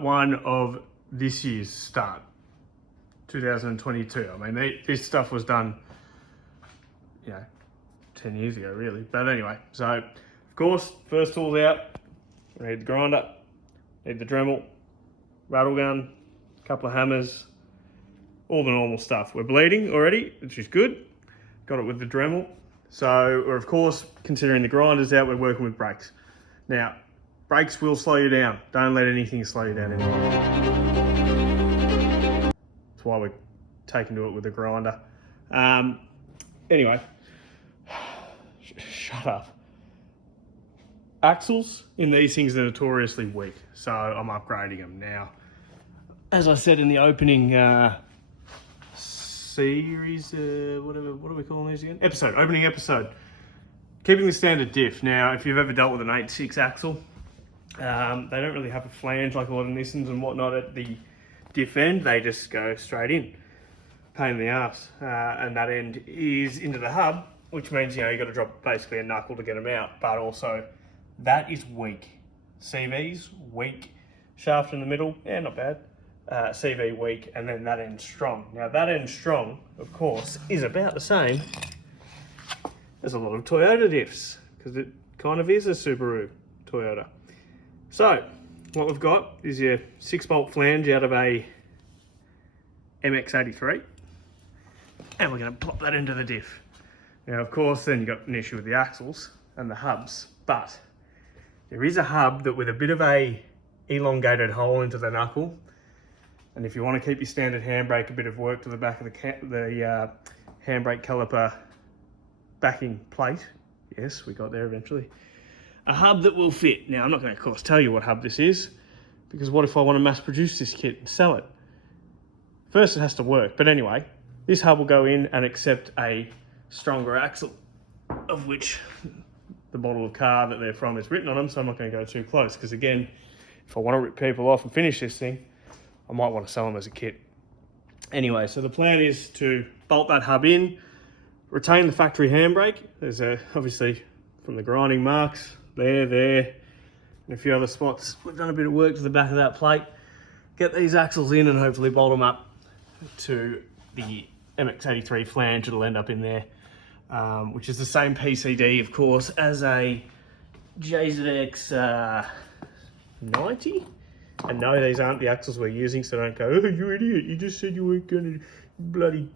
night one of this year's start, 2022. I mean, this stuff was done, 10 years ago really. But anyway, so of course, first tool's out. We need the grinder, need the Dremel, rattle gun, a couple of hammers, all the normal stuff. We're bleeding already, which is good. Got it with the Dremel. So we're of course, considering the grinder's out, we're working with brakes. Now, brakes will slow you down. Don't let anything slow you down anymore. That's why we're taking to it with the grinder. Anyway, shut up. Axles in these things are notoriously weak, so I'm upgrading them now. As I said in the opening series, what are we calling these again? Opening episode. Keeping the standard diff. Now, if you've ever dealt with an 8.6 axle, they don't really have a flange like a lot of Nissans and whatnot at the diff end. They just go straight in. Pain in the ass. And that end is into the hub, which means, you've got to drop basically a knuckle to get them out. But also, that is weak. CV's weak. Shaft in the middle, not bad. CV weak, and then that end strong. Now, that end strong, of course, is about the same as a lot of Toyota diffs, because it kind of is a Subaru Toyota. So, what we've got is your 6-bolt flange out of a MX-83, and we're going to plop that into the diff. Now, of course, then you've got an issue with the axles and the hubs, but there is a hub that with a bit of a elongated hole into the knuckle, and if you want to keep your standard handbrake a bit of work to the back of the handbrake caliper backing plate, yes, we got there eventually, a hub that will fit. Now, I'm not going to, of course, tell you what hub this is, because what if I want to mass produce this kit and sell it? First, it has to work. But anyway, this hub will go in and accept a stronger axle, of which the model of car that they're from is written on them, so I'm not going to go too close, because again, if I want to rip people off and finish this thing, I might want to sell them as a kit. Anyway, so the plan is to bolt that hub in, retain the factory handbrake. There's obviously from the grinding marks, there, and a few other spots. We've done a bit of work to the back of that plate. Get these axles in and hopefully bolt them up to the MX-83 flange. It'll end up in there, which is the same PCD, of course, as a JZX 90. And no, these aren't the axles we're using, so don't go, oh, you idiot, you just said you weren't going to bloody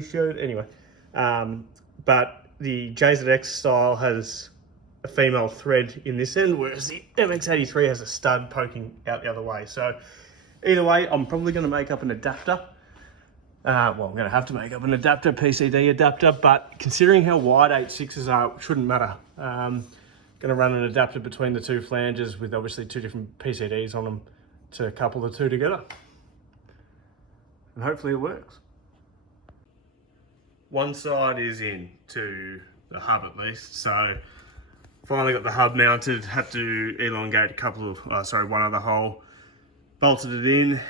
show it. Anyway, but the JZX style has a female thread in this end, whereas the MX-83 has a stud poking out the other way. So either way, I'm probably going to make up an adapter. I'm going to have to make up an adapter, PCD adapter, but considering how wide 8.6s are, it shouldn't matter. Going to run an adapter between the two flanges with obviously two different PCDs on them to couple the two together. And hopefully it works. One side is in to the hub at least, so finally got the hub mounted, had to elongate a couple of, one other hole, bolted it in.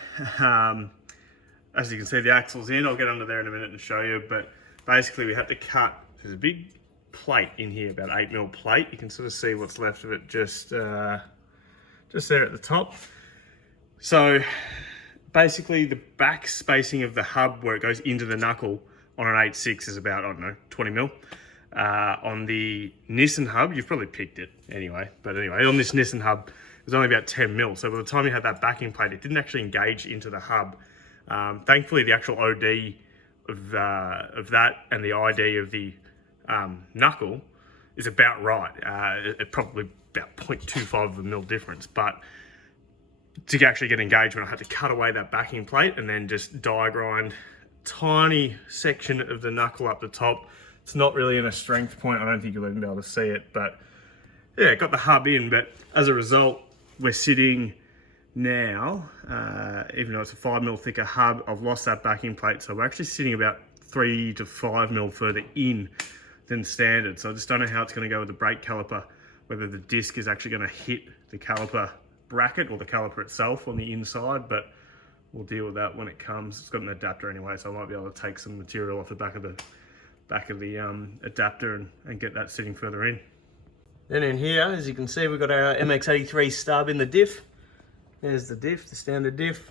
As you can see, the axle's in. I'll get under there in a minute and show you, but basically we had to cut, there's a big plate in here, about 8mm plate. You can sort of see what's left of it just there at the top. So basically the back spacing of the hub where it goes into the knuckle on an 8.6 is about, 20mm. On the Nissan hub, you've probably picked it anyway, but anyway, on this Nissan hub, it was only about 10mm. So by the time you had that backing plate, it didn't actually engage into the hub. Thankfully, the actual OD of that and the ID of the knuckle is about right. It probably about 0.25 of a mil difference, but to actually get engagement, I had to cut away that backing plate and then just die grind tiny section of the knuckle up the top. It's not really in a strength point. I don't think you'll even be able to see it, but yeah, got the hub in. But as a result, we're sitting now, even though it's a 5mm thicker hub, I've lost that backing plate, so we're actually sitting about 3 to 5mm further in than standard. So I just don't know how it's going to go with the brake caliper, whether the disc is actually going to hit the caliper bracket or the caliper itself on the inside, but we'll deal with that when it comes. It's got an adapter anyway, so I might be able to take some material off the back of the adapter and get that sitting further in. Then in here, as you can see, we've got our MX-83 stub in the diff. There's the diff, the standard diff.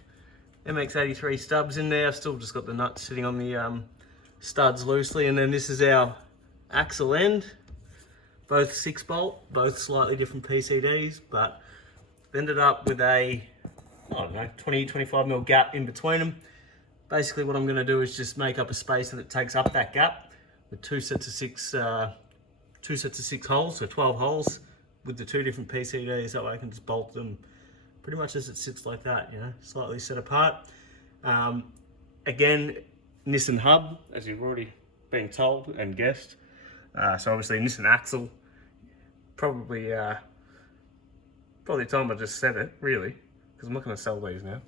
MX83 stubs in there. I've still just got the nuts sitting on the studs loosely. And then this is our axle end. Both 6-bolt, both slightly different PCDs, but ended up with a, I don't know, 20-25mm gap in between them. Basically what I'm going to do is just make up a space that takes up that gap with two sets of six holes, so 12 holes with the two different PCDs. That way I can just bolt them pretty much as it sits like that, you know, slightly set apart. Again, Nissan hub, as you've already been told and guessed. So obviously Nissan axle. Probably time I just said it, really, because I'm not going to sell these now.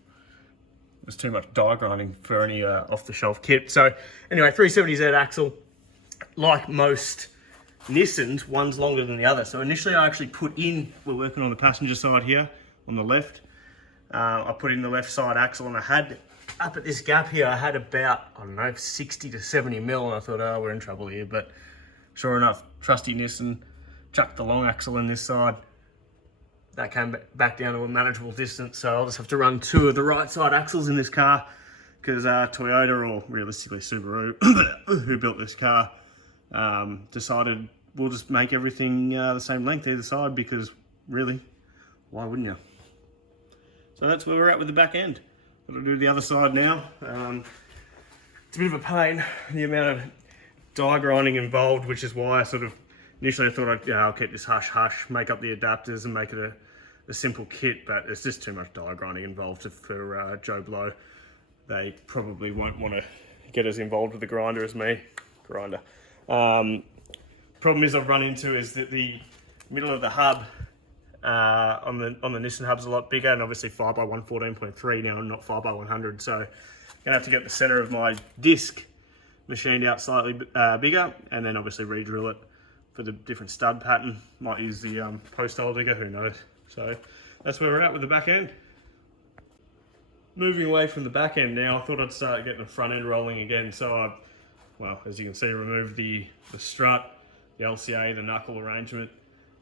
There's too much die grinding for any off-the-shelf kit. So anyway, 370Z axle. Like most Nissans, one's longer than the other. So initially I actually put in, we're working on the passenger side here, on the left. I put in the left side axle, and I had, up at this gap here, I had about, I don't know, 60 to 70mm, and I thought, oh, we're in trouble here. But sure enough, trusty Nissan chucked the long axle in this side. That came back down to a manageable distance, so I'll just have to run two of the right side axles in this car, because Toyota, or realistically Subaru, who built this car, decided we'll just make everything the same length either side, because really, why wouldn't you? So that's where we're at with the back end. Got to do the other side now. It's a bit of a pain, the amount of die grinding involved, which is why I sort of initially I thought I'll keep this hush, make up the adapters and make it a simple kit, but it's just too much die grinding involved for Joe Blow. They probably won't want to get as involved with the grinder as me. Problem is I've run into is that the middle of the hub on the Nissan hub's a lot bigger, and obviously 5x1 14.3 now, and not 5x100, so I'm gonna have to get the center of my disc machined out slightly bigger, and then obviously re-drill it for the different stud pattern. Might use the post hole digger, who knows. So that's where we're at with the back end. Moving away from the back end now, I thought I'd start getting the front end rolling again. So I've, well, as you can see, removed the strut, the LCA, the knuckle arrangement,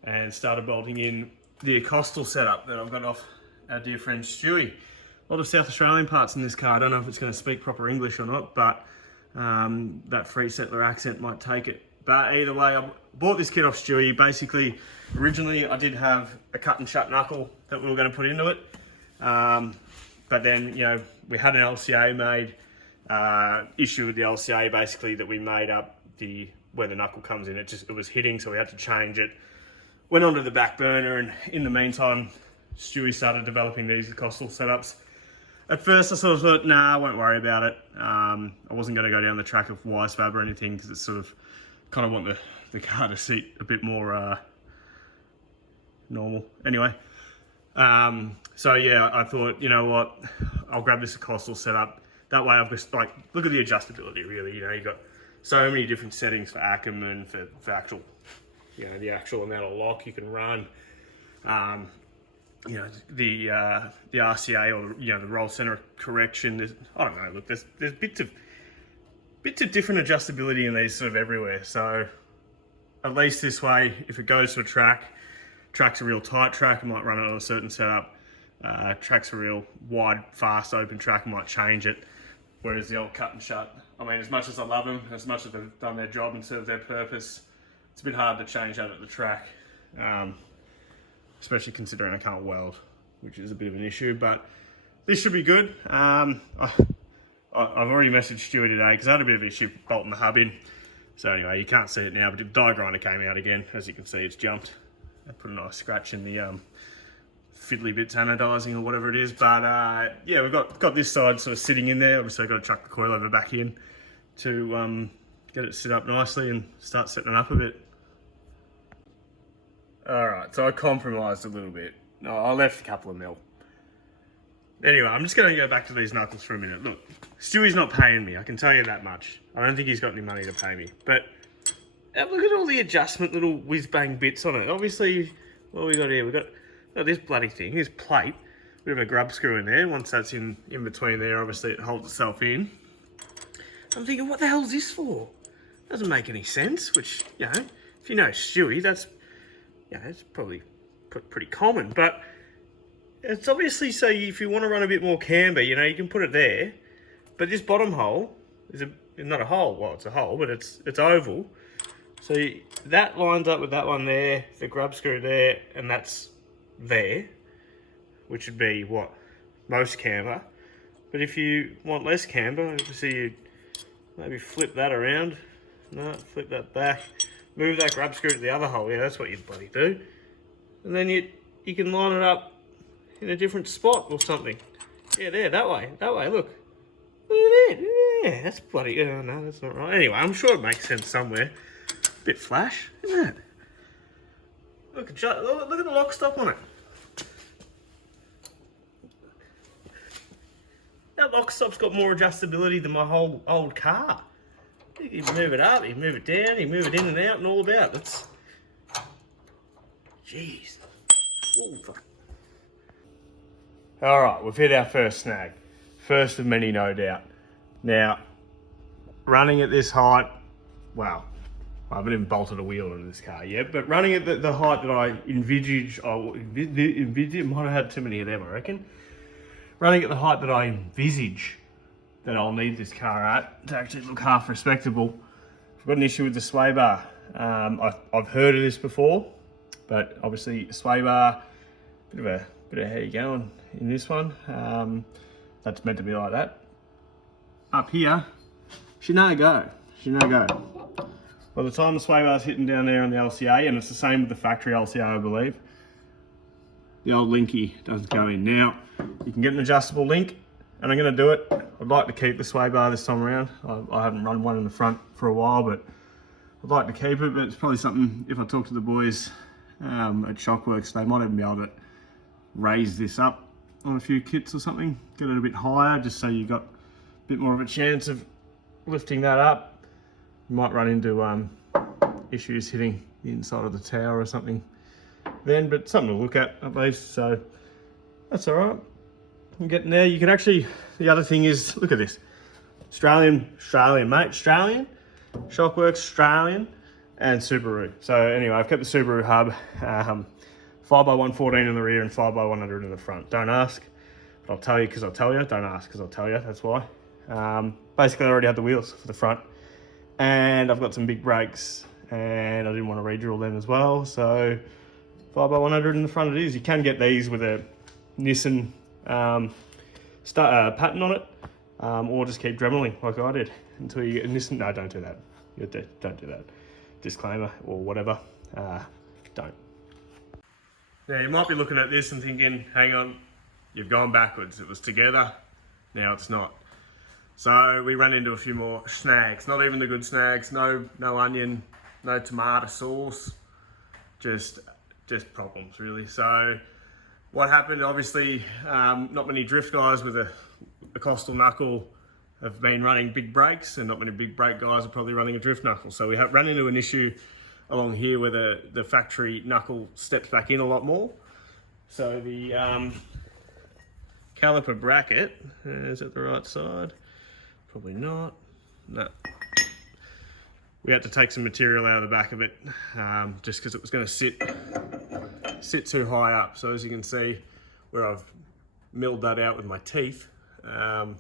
and started bolting in the Acostal setup that I've got off our dear friend Stewie. A lot of South Australian parts in this car. I don't know if it's going to speak proper English or not, but that free settler accent might take it. But either way, I bought this kit off Stewie. Basically, originally I did have a cut and shut knuckle that we were going to put into it. But then, you know, we had an LCA made. Issue with the LCA, basically, that we made up where the knuckle comes in. It was hitting, so we had to change it. Went onto the back burner, and in the meantime, Stewie started developing these Acostal setups. At first, I sort of thought, nah, I won't worry about it. I wasn't going to go down the track of Wisefab or anything, because it's sort of kind of want the car to sit a bit more normal. Anyway, so yeah, I thought, you know what, I'll grab this Acostal setup. That way I've just, like, look at the adjustability, really. You know, you've got so many different settings for Ackerman, for actual, you know, the actual amount of lock you can run. You know, the RCA, or, you know, the roll center correction. There's, I don't know, look, there's bits of different adjustability in these sort of everywhere. So at least this way, if it goes to a track's a real tight track, I might run it on a certain setup. Track's a real wide, fast, open track, I might change it. Whereas the old cut and shut, I mean, as much as I love them, as much as they've done their job and served their purpose, it's a bit hard to change that at the track. Especially considering I can't weld, which is a bit of an issue, but this should be good. I've already messaged Stewie today because I had a bit of an issue bolting the hub in. So anyway, you can't see it now, but the die grinder came out again. As you can see, it's jumped. I put a nice scratch in the fiddly bits anodizing or whatever it is. But yeah, we've got this side sort of sitting in there. Obviously, I've got to chuck the coilover back in to get it set up nicely and start setting it up a bit. Alright, so I compromised a little bit. No, I left a couple of mil. Anyway, I'm just going to go back to these knuckles for a minute. Look, Stewie's not paying me, I can tell you that much. I don't think he's got any money to pay me. But look at all the adjustment little whiz-bang bits on it. Obviously, what we got here? We've got this bloody thing, this plate. Bit of a grub screw in there. Once that's in between there, obviously it holds itself in. I'm thinking, what the hell is this for? Doesn't make any sense, which, you know, if you know Stewie, that's, you know, it's probably pretty common. But it's obviously so if you want to run a bit more camber, you know, you can put it there. But this bottom hole is not a hole. Well, it's a hole, but it's oval. So that lines up with that one there, the grub screw there, and that's there, which would be what most camber. But if you want less camber, obviously you maybe flip that around. No, flip that back. Move that grub screw to the other hole. Yeah, that's what you'd bloody do. And then you can line it up in a different spot or something. Yeah, there, that way, look. Look at that, yeah, that's bloody, oh no, that's not right. Anyway, I'm sure it makes sense somewhere. Bit flash, isn't it? Look at the lock stop on it. That lock stop's got more adjustability than my whole old car. You can move it up, you can move it down, you can move it in and out and all about. That's... Jeez. Oh, fuck. Alright, we've hit our first snag. First of many, no doubt. Now, running at this height, well, I haven't even bolted a wheel into this car yet, but running at the height that I envisage, might have had too many of them, I reckon. Running at the height that I envisage that I'll need this car at to actually look half respectable, I've got an issue with the sway bar. I've heard of this before, but obviously sway bar, bit of how you going in this one. That's meant to be like that. Up here, she no go. By the time the sway bar's hitting down there on the LCA, and it's the same with the factory LCA, I believe, the old linky doesn't go in. Now, you can get an adjustable link, and I'm going to do it. I'd like to keep the sway bar this time around. I haven't run one in the front for a while, but I'd like to keep it. But it's probably something, if I talk to the boys at Shockworks, they might even be able to raise this up on a few kits or something, get it a bit higher, just so you got a bit more of a chance of lifting that up. You might run into issues hitting the inside of the tower or something then, but something to look at least, so that's all right. I'm getting there. You can actually, the other thing is, look at this. Australian mate, Australian, Shockworks, Australian, and Subaru. So anyway, I've kept the Subaru hub, 5x114 in the rear and 5x100 in the front. Don't ask, but I'll tell you because I'll tell you. Don't ask because I'll tell you, that's why. Basically I already had the wheels for the front, and I've got some big brakes, and I didn't want to re-drill them as well, so 5x100 in the front it is. You can get these with a Nissan pattern on it, or just keep dremeling like I did until you get a Nissan. No, don't do that. Don't do that. Disclaimer or whatever. Don't. Now you might be looking at this and thinking, hang on, you've gone backwards. It was together, now it's not. So we ran into a few more snags. Not even the good snags. No onion, no tomato sauce. Just problems really. So what happened, obviously, not many drift guys with a costal knuckle have been running big brakes, and not many big brake guys are probably running a drift knuckle. So we have run into an issue along here where the factory knuckle steps back in a lot more. So the caliper bracket, is it the right side? Probably not. No. We had to take some material out of the back of it, just because it was going to sit too high up. So as you can see, where I've milled that out with my teeth, no,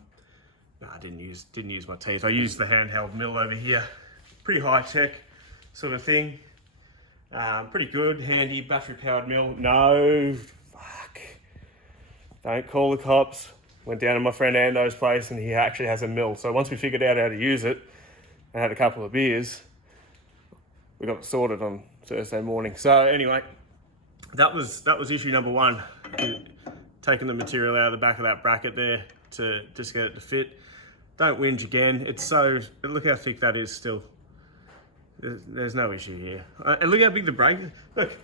I didn't use my teeth. I used the handheld mill over here. Pretty high tech sort of thing. Pretty good, handy, battery powered mill. No, fuck. Don't call the cops. Went down to my friend Ando's place, and he actually has a mill. So once we figured out how to use it and had a couple of beers, we got it sorted on Thursday morning. So anyway, that was issue number one. Taking the material out of the back of that bracket there to just get it to fit. Don't whinge again. It's so, look how thick that is still. There's no issue here. And look how big the brake is. Look,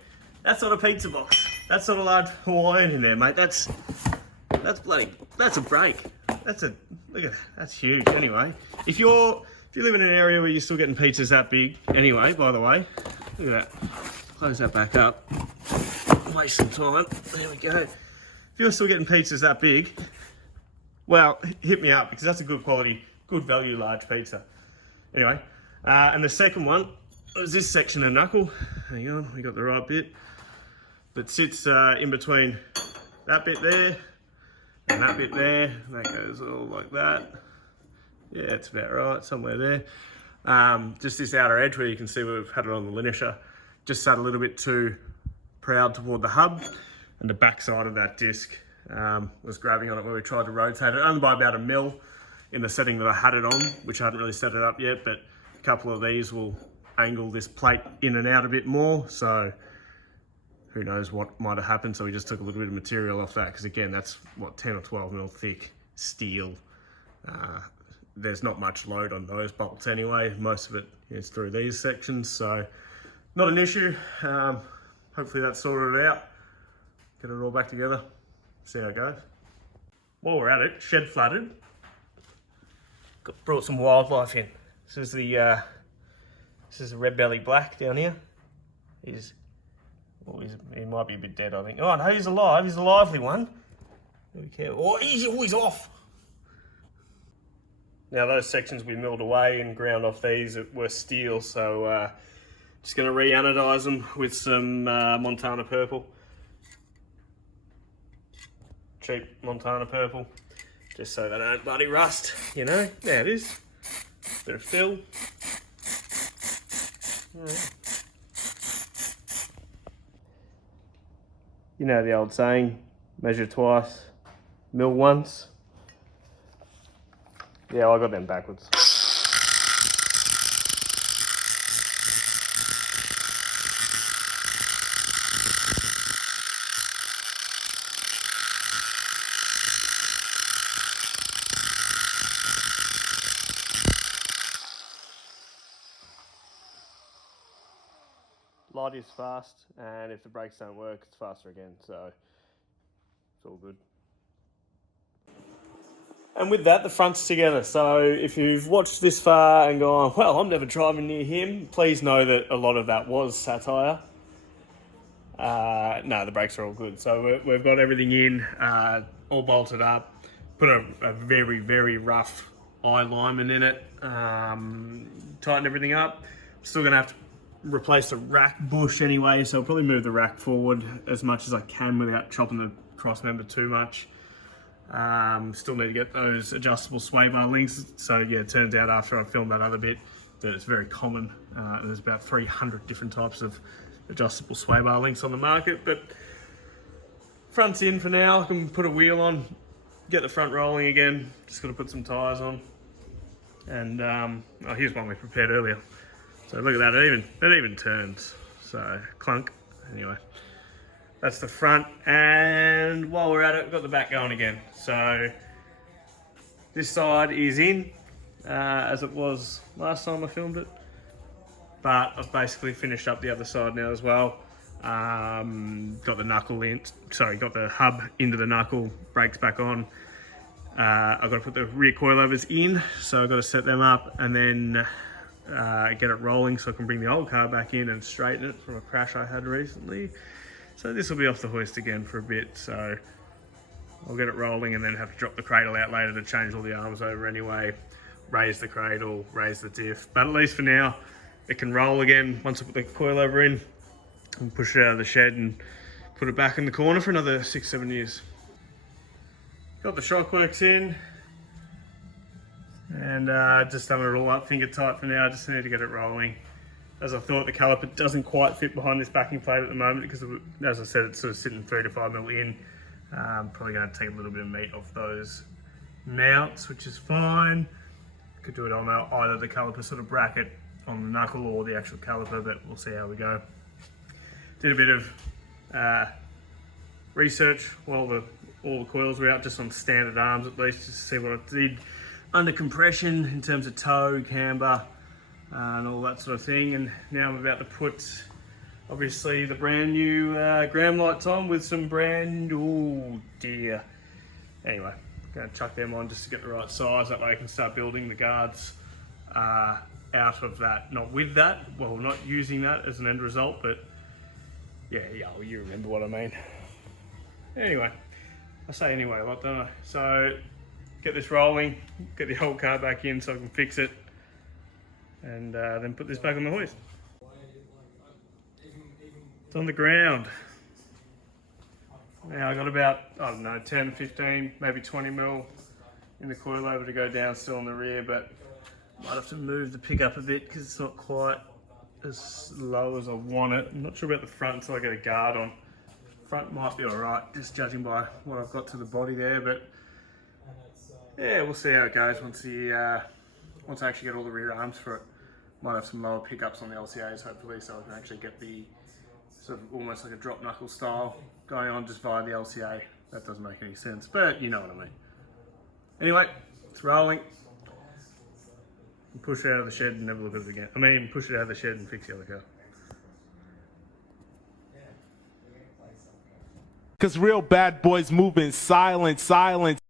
that's not a pizza box. That's not a large Hawaiian in there, mate. That's a brake. Look at that. That's huge. Anyway, if you live in an area where you're still getting pizzas that big, anyway, by the way, look at that. Close that back up. Waste some time. There we go. If you're still getting pizzas that big, well, hit me up, because that's a good quality, good value large pizza. Anyway, and the second one is this section of knuckle. Hang on, we got the right bit. That sits in between that bit there, and that bit there, and that goes all like that. Yeah, it's about right, somewhere there. Just this outer edge where you can see we've had it on the linisher, just sat a little bit too proud toward the hub, and the back side of that disc was grabbing on it when we tried to rotate it, only by about 1 mil in the setting that I had it on, which I hadn't really set it up yet, but a couple of these will angle this plate in and out a bit more, so who knows what might have happened. So we just took a little bit of material off that, because again, that's what, 10 or 12 mil thick steel. There's not much load on those bolts anyway. Most of it is through these sections, so not an issue. Hopefully that's sorted out. Get it all back together, see how it goes. While we're at it, shed flooded. Brought some wildlife in. This is the red belly black down here. He might be a bit dead, I think. Oh no, he's alive. He's a lively one. Be careful. Oh, he's off. Now those sections we milled away and ground off these were steel, so just going to re-anodize them with some Montana purple. Cheap Montana purple, just so they don't bloody rust, you know. There it is. Bit of fill. Right. You know the old saying, measure twice, mill once. Yeah, I got them backwards. Light is fast, and if the brakes don't work, it's faster again, so it's all good. And with that, the front's together. So if you've watched this far and gone, well, I'm never driving near him, please know that a lot of that was satire. No, the brakes are all good. So we've got everything in, all bolted up, put a very, very rough eye alignment in it, tighten everything up. Still gonna have to replace the rack bush anyway, so I'll probably move the rack forward as much as I can without chopping the cross member too much. Still need to get those adjustable sway bar links. So yeah, it turns out after I filmed that other bit that it's very common. There's about 300 different types of adjustable sway bar links on the market, but front's in for now. I can put a wheel on, get the front rolling again. Just got to put some tyres on. And oh, here's one we prepared earlier. So look at that, it even turns. So clunk, anyway. That's the front, and while we're at it, we've got the back going again. So this side is in, as it was last time I filmed it. But I've basically finished up the other side now as well. Got the knuckle in, got the hub into the knuckle, brakes back on. I've got to put the rear coilovers in, so I've got to set them up and then get it rolling so I can bring the old car back in and straighten it from a crash I had recently. So this will be off the hoist again for a bit, so I'll get it rolling and then have to drop the cradle out later to change all the arms over anyway, raise the cradle, raise the diff. But at least for now, it can roll again once I put the coilover in and push it out of the shed and put it back in the corner for another 6-7 years. Got the shockworks in and just having it all up finger tight for now. I just need to get it rolling. As I thought, the caliper doesn't quite fit behind this backing plate at the moment because, as I said, it's sort of sitting 3 to 5 mil in. Probably going to take a little bit of meat off those mounts, which is fine. Could do it on either the caliper sort of bracket on the knuckle or the actual caliper, but we'll see how we go. Did a bit of research while all the coils were out, just on standard arms at least, just to see what it did under compression in terms of toe, camber, and all that sort of thing. And now I'm about to put obviously the brand new gram lights on with some brand, oh dear. Anyway, I'm going to chuck them on just to get the right size, that way I can start building the guards out of that, not with that, well, not using that as an end result, but yeah, well, you remember what I mean. Anyway, I say anyway a lot, don't I? So get this rolling, get the whole car back in so I can fix it, and then put this back on the hoist. It's on the ground. Now I got about, I don't know, 10, 15, maybe 20 mil in the coilover to go down still in the rear, but might have to move the pickup a bit because it's not quite as low as I want it. I'm not sure about the front until I get a guard on. Front might be alright, just judging by what I've got to the body there, but yeah, we'll see how it goes once I actually get all the rear arms for it. Might have some lower pickups on the LCAs hopefully, so I can actually get the sort of almost like a drop knuckle style going on just via the LCA. That doesn't make any sense, but you know what I mean. Anyway, it's rolling. Push it out of the shed and never look at it again. I mean, push it out of the shed and fix the other car. Cause real bad boys move in silence, silence.